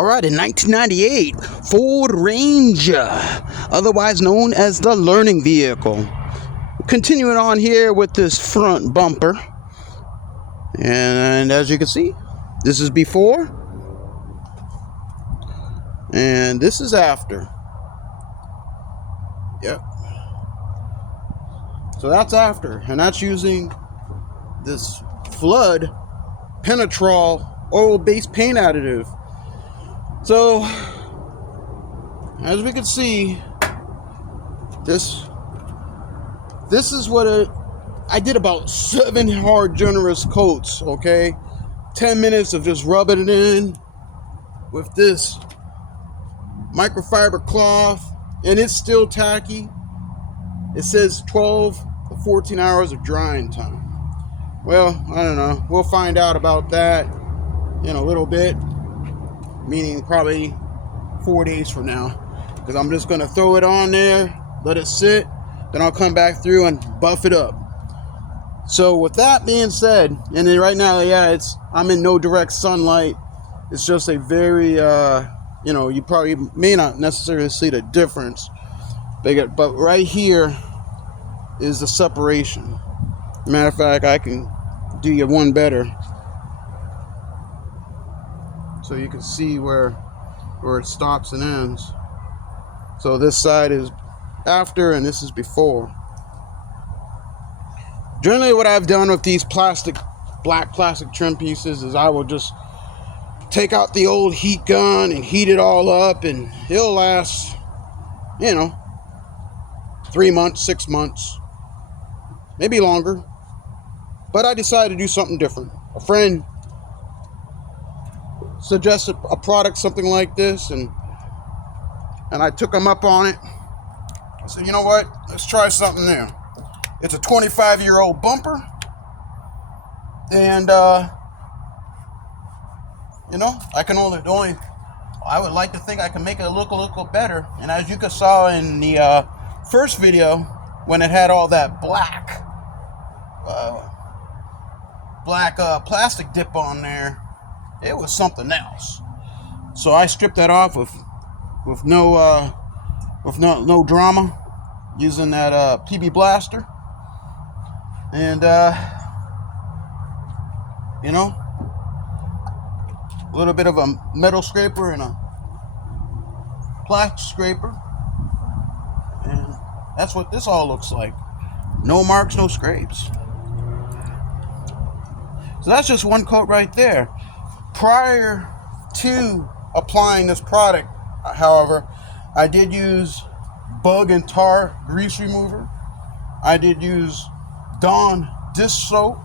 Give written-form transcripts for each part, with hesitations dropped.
All right, in 1998, Ford Ranger, otherwise known as the learning vehicle. Continuing on here with this front bumper. And as you can see, this is before. And this is after. Yep. So that's after. And that's using this Flood Penetrol oil-based paint additive. So, as we can see, this is what I did about 7 hard, generous coats, okay? 10 minutes of just rubbing it in with this microfiber cloth, and it's still tacky. It says 12 to 14 hours of drying time. Well, I don't know. We'll find out about that in a little bit. Meaning probably 4 days from now, because I'm just going to throw it on there, let it sit, then I'll come back through and buff it up. So with that being said, and then right now, yeah, I'm in no direct sunlight. It's just a very, you probably may not necessarily see the difference, but right here is the separation. Matter of fact, I can do you one better. So you can see where it stops and ends. So this side is after and this is before. Generally what I've done with these black plastic trim pieces is I will just take out the old heat gun and heat it all up, and it'll last, 3 months, 6 months, maybe longer. But I decided to do something different. A friend suggested a product something like this, and I took them up on it. I said, you know what, let's try something new. It's a 25-year-old bumper, and I would like to think I can make it look a little better. And as you saw in the first video, when it had all that black plastic dip on there, it was something else. So I stripped that off with no drama, using that PB Blaster, and a little bit of a metal scraper and a plastic scraper, and that's what this all looks like. No marks, no scrapes. So that's just one coat right there. Prior to applying this product, however, I did use bug and tar grease remover. I did use Dawn dish soap,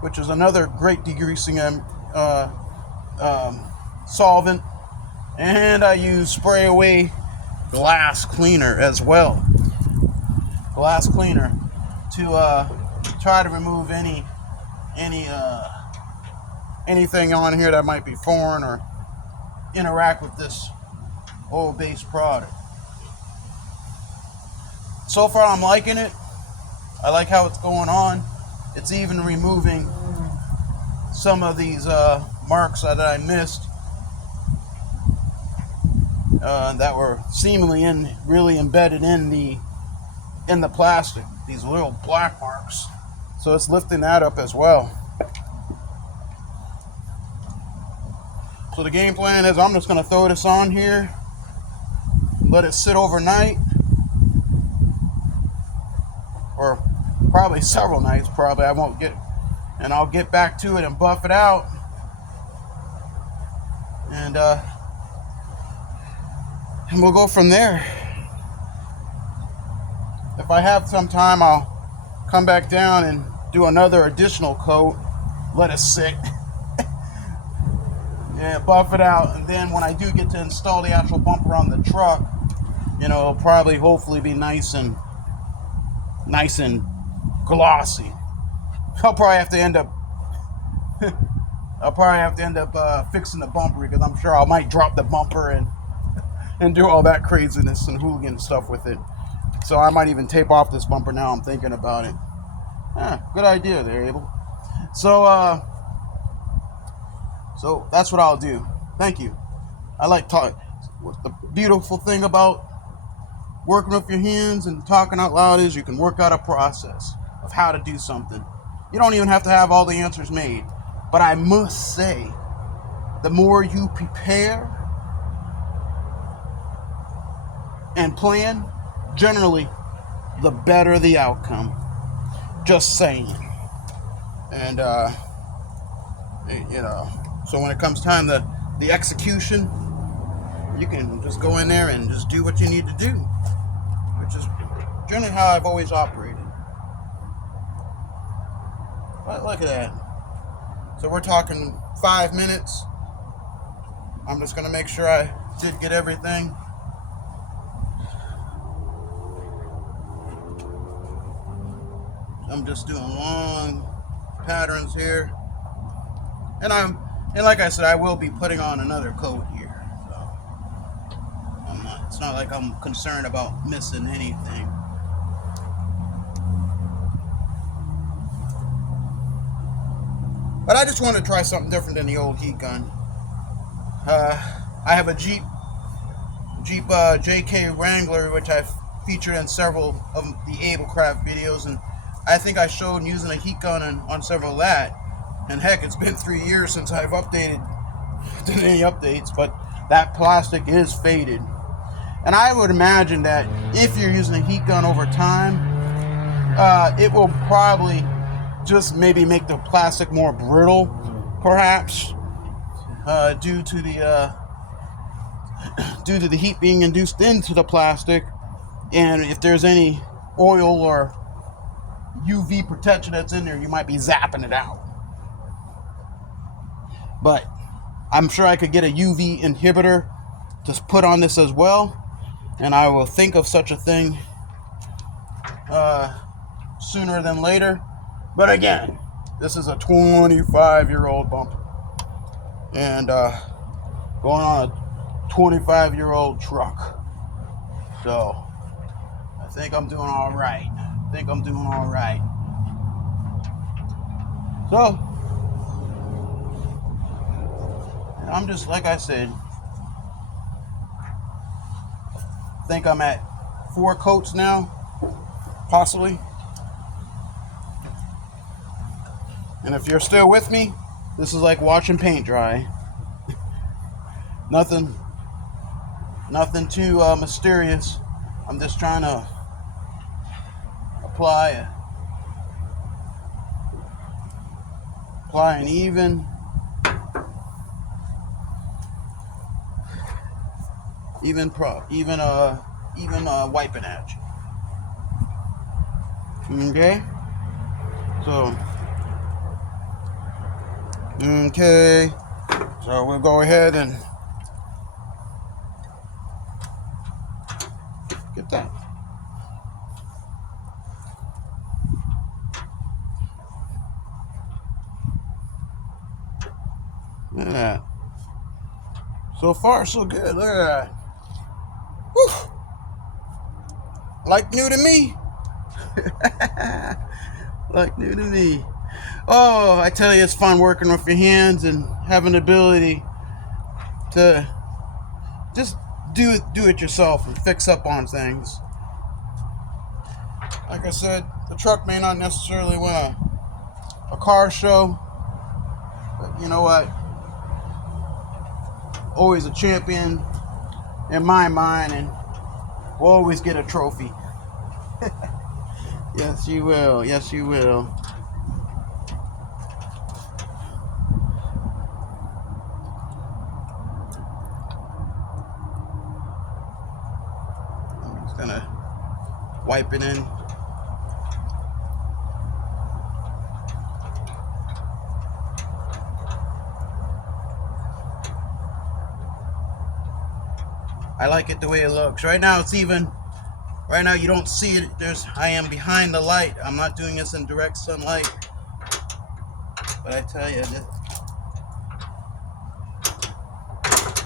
which is another great degreasing solvent, and I used spray away glass cleaner as well. Glass cleaner to try to remove anything on here that might be foreign or interact with this oil-based product. So far I'm liking it. I like how it's going on. It's even removing some of these marks that I missed that were seemingly really embedded in the plastic, these little black marks. So it's lifting that up as well. So the game plan is I'm just going to throw this on here, let it sit overnight, or probably several nights. Probably I'll get back to it and buff it out, and we'll go from there. If I have some time, I'll come back down and do another additional coat, let it sit. Yeah, buff it out, and then when I do get to install the actual bumper on the truck, it'll probably hopefully be nice and glossy. I'll probably have to end up fixing the bumper, because I'm sure I might drop the bumper and do all that craziness and hooligan stuff with it. So I might even tape off this bumper now I'm thinking about it. Good idea there, Abel. So that's what I'll do. Thank you. I like talk. The beautiful thing about working with your hands and talking out loud is you can work out a process of how to do something. You don't even have to have all the answers made. But I must say, the more you prepare and plan, generally, the better the outcome. Just saying. And, so when it comes time to the execution, you can just go in there and just do what you need to do, which is generally how I've always operated. But look at that. So we're talking 5 minutes. I'm just going to make sure I did get everything. I'm just doing long patterns here. And like I said, I will be putting on another coat here. So it's not like I'm concerned about missing anything. But I just want to try something different than the old heat gun. I have a Jeep JK Wrangler, which I've featured in several of the Ablecraft videos, and I think I showed using a heat gun on several of that. And heck, it's been 3 years since I've did any updates, but that plastic is faded. And I would imagine that if you're using a heat gun over time, it will probably just maybe make the plastic more brittle, perhaps, due to the heat being induced into the plastic, and if there's any oil or UV protection that's in there, you might be zapping it out. But I'm sure I could get a UV inhibitor to put on this as well, and I will think of such a thing sooner than later. But again, this is a 25-year-old bumper, and going on a 25-year-old truck. So I think I'm doing all right. So I'm just, like I said, I think I'm at 4 coats now, possibly. And if you're still with me, this is like watching paint dry. Nothing too mysterious. I'm just trying to apply an even wiping edge. Okay. So we'll go ahead and get that. Look at that. So far, so good. Look at that. Whew. Like new to me. Like new to me. Oh, I tell you, it's fun working with your hands and having the ability to just do it yourself and fix up on things. Like I said, the truck may not necessarily win a car show, but you know what? Always a champion in my mind, and we'll always get a trophy. Yes, you will. Yes, you will. I'm just gonna wipe it in. I like it the way it looks. Right now it's even. Right now you don't see it. I am behind the light. I'm not doing this in direct sunlight. But I tell you,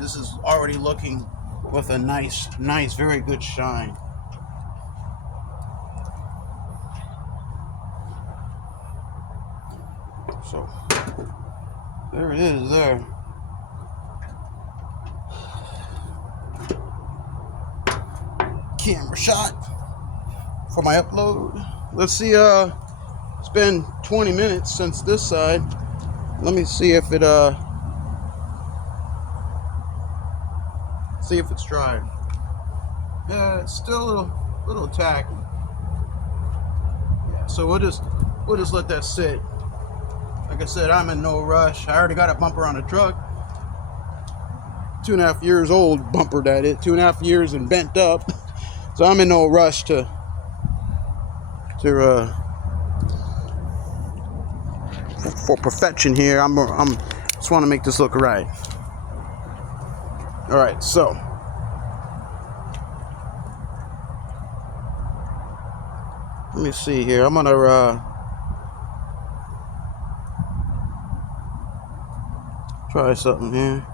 this is already looking with a nice, very good shine. So there it is there. camera shot for my upload. Let's see, it's been 20 minutes since this side. Let me see if it's dry. Yeah, it's still a little tacky. Yeah, so we'll just let that sit. Like I said, I'm in no rush. I already got a bumper on a truck. 2.5 years old bumper, that is. 2.5 years and bent up. So I'm in no rush for perfection here. I'm just want to make this look right. All right, so let me see here. I'm gonna try something here.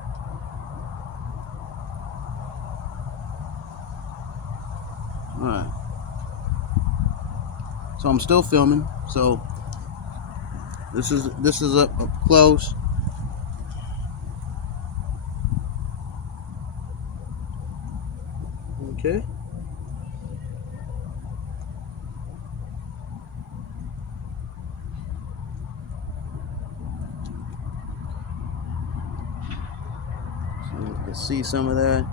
All right. So I'm still filming. So this is up close. Okay. So you can see some of that.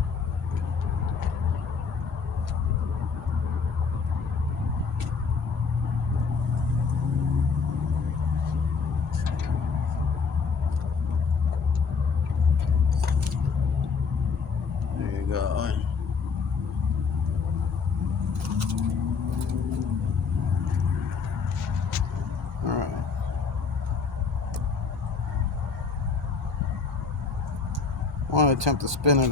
There you go. All right. I want to attempt to spin it.